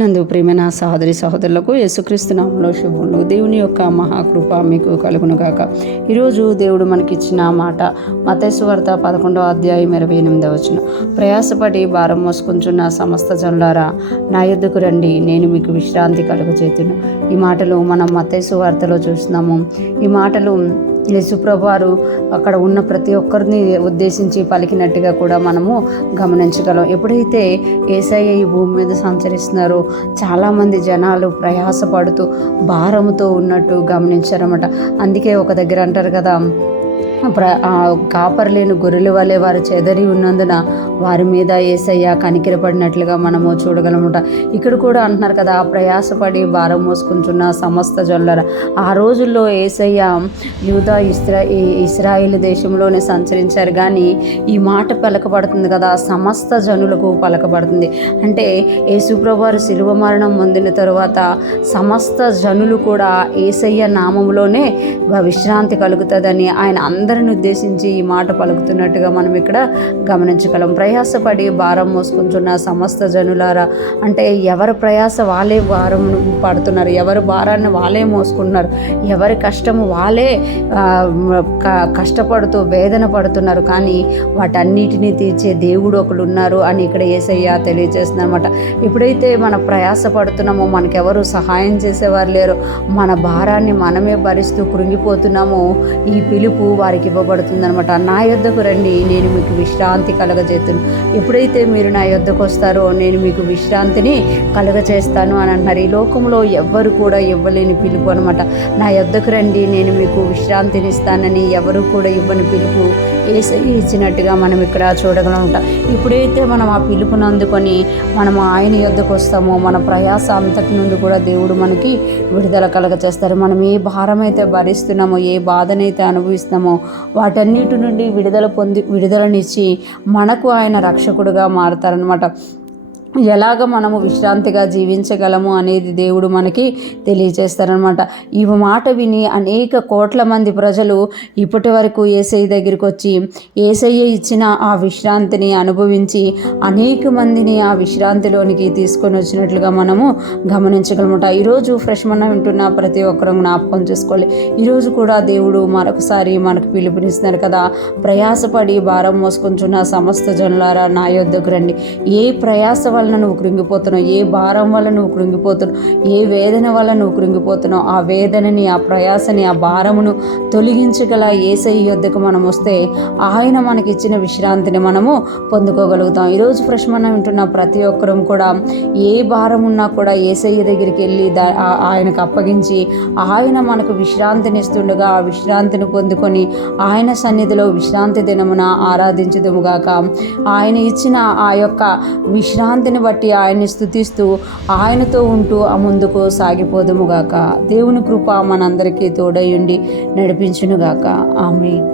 నందు ప్రియమైన సహోదరి సహోదరులకు యేసుక్రీస్తు నామములో శుభములు. దేవుని యొక్క మహాకృప మీకు కలుగును గాక. ఈరోజు దేవుడు మనకిచ్చిన మాట మత్తయి సువార్త 11వ అధ్యాయం 28వ వచనం. ప్రయాసపడి భారం మోసుకుంటున్న సమస్త జనులారా నా యొద్దకు రండి, నేను మీకు విశ్రాంతి కలుగజేతును. ఈ మాటలు మనం మత్తయి సువార్తలో చూస్తున్నాము. ఈ మాటలు యేసుప్రభు వారు అక్కడ ఉన్న ప్రతి ఒక్కరిని ఉద్దేశించి పలికినట్టుగా కూడా మనము గమనించగలం. ఎప్పుడైతే యేసయ్య ఈ భూమి మీద సంచరిస్తున్నారో చాలామంది జనాలు ప్రయాసపడుతూ భారముతో ఉన్నట్టు గమనించారన్నమాట. అందుకే ఒక దగ్గర అంటారు కదా, కాపరి లేని గొర్రెల వలె వారు చెదరి ఉన్నందున వారి మీద యేసయ్య కనికిరపడినట్లుగా మనము చూడగలముట. ఇక్కడ కూడా అంటున్నారు కదా, ప్రయాసపడి భారం మోసుకుంటున్న సమస్త జనులారా. ఆ రోజుల్లో యేసయ్య యూదా ఇస్రాయేల్ దేశంలోనే సంచరించారు, కానీ ఈ మాట పలకబడుతుంది కదా, సమస్త జనులకు పలకబడుతుంది. అంటే యేసుప్రభు వారు శిలువ మరణం పొందిన తరువాత సమస్త జనులు కూడా యేసయ్య నామములోనే విశ్రాంతి కలుగుతుందని ఆయన అందరిని ఉద్దేశించి ఈ మాట పలుకుతున్నట్టుగా మనం ఇక్కడ గమనించగలం. ప్రయాసపడి భారం మోసుకుంటున్న సమస్త జనులారా అంటే ఎవరి ప్రయాస వాళ్ళే భారం పడుతున్నారు, ఎవరి భారాన్ని వాళ్ళే మోసుకుంటున్నారు, ఎవరి కష్టము వాళ్ళే కష్టపడుతూ వేదన పడుతున్నారు. కానీ వాటన్నిటినీ తీర్చే దేవుడు ఒకడు ఉన్నారు అని ఇక్కడ యేసయ్య తెలియజేస్తుంది అనమాట. ఎప్పుడైతే మన ప్రయాస పడుతున్నామో, మనకెవరు సహాయం చేసేవారు లేరు, మన భారాన్ని మనమే భరిస్తూ కృంగిపోతున్నామో, ఈ పిలుపు వారికి ఇవ్వబడుతుంది అనమాట. నా యొద్దకు రండి, నేను మీకు విశ్రాంతి కలుగజేతును. ఎప్పుడైతే మీరు నా యొద్దకు వస్తారో నేను మీకు విశ్రాంతిని కలుగజేస్తాను అని అంటున్నారు. ఈ లోకంలో ఎవ్వరు కూడా ఇవ్వలేని పిలుపు అనమాట. నా యొద్దకు రండి, నేను మీకు విశ్రాంతిని ఇస్తానని ఎవరు కూడా ఇవ్వని పిలుపు యేసయ్య ఇచ్చినట్టుగా మనం ఇక్కడ చూడగలముట. ఇప్పుడైతే మనం ఆ పిలుపును అందుకొని మనం ఆయన యొద్దకు వస్తామో, మన ప్రయాస అంతటి నుండి కూడా దేవుడు మనకి విడుదల కలగచేస్తారు. మనం ఏ భారం అయితే భరిస్తున్నామో, ఏ బాధనైతే అనుభవిస్తున్నామో వాటన్నిటి నుండి విడుదలనిచ్చి మనకు ఆయన రక్షకుడుగా మారతారనమాట. ఎలాగ మనము విశ్రాంతిగా జీవించగలము అనేది దేవుడు మనకి తెలియజేస్తారనమాట. ఈ మాట విని అనేక కోట్ల మంది ప్రజలు ఇప్పటి వరకు యేసయ్య దగ్గరికి వచ్చి యేసయ్య ఇచ్చిన ఆ విశ్రాంతిని అనుభవించి అనేక మందిని ఆ విశ్రాంతిలోనికి తీసుకొని వచ్చినట్లుగా మనము గమనించగలమట. ఈరోజు ఫ్రెష్ మన వింటున్న ప్రతి ఒక్కరూ జ్ఞాపకం చేసుకోవాలి. ఈరోజు కూడా దేవుడు మరొకసారి మనకు పిలుపునిస్తున్నారు కదా, ప్రయాసపడి భారం మోసుకుంటున్న సమస్త జనులారా నా యొద్దకు రండి. ఏ ప్రయాస వల్ల నువ్వు కృంగిపోతున్నావు, ఏ భారం వల్ల నువ్వు కృంగిపోతున్నావు, ఏ వేదన వల్ల నువ్వు కృంగిపోతున్నావు, ఆ వేదనని, ఆ ప్రయాసని, ఆ భారమును తొలగించగల యేసయ్య యొద్దకు మనం వస్తే ఆయన మనకిచ్చిన విశ్రాంతిని మనము పొందుకోగలుగుతాం. ఈరోజు ఫ్రెష్ మనం వింటున్న ప్రతి ఒక్కరూ కూడా ఏ భారం ఉన్నా కూడా యేసయ్య దగ్గరికి వెళ్ళి ఆయనకు అప్పగించి ఆయన మనకు విశ్రాంతిని ఇస్తుండగా ఆ విశ్రాంతిని పొందుకొని ఆయన సన్నిధిలో విశ్రాంతి దినమున ఆరాధించుదుముగాక. ఆయన ఇచ్చిన ఆ యొక్క విశ్రాంతిని బట్టి ఆయన్ని స్తుతిస్తూ ఆయనతో ఉంటూ ఆ ముందుకు సాగిపోదుముగాక. దేవుని కృప మనందరికీ తోడయుండి నడిపించునుగాక. ఆమేన్.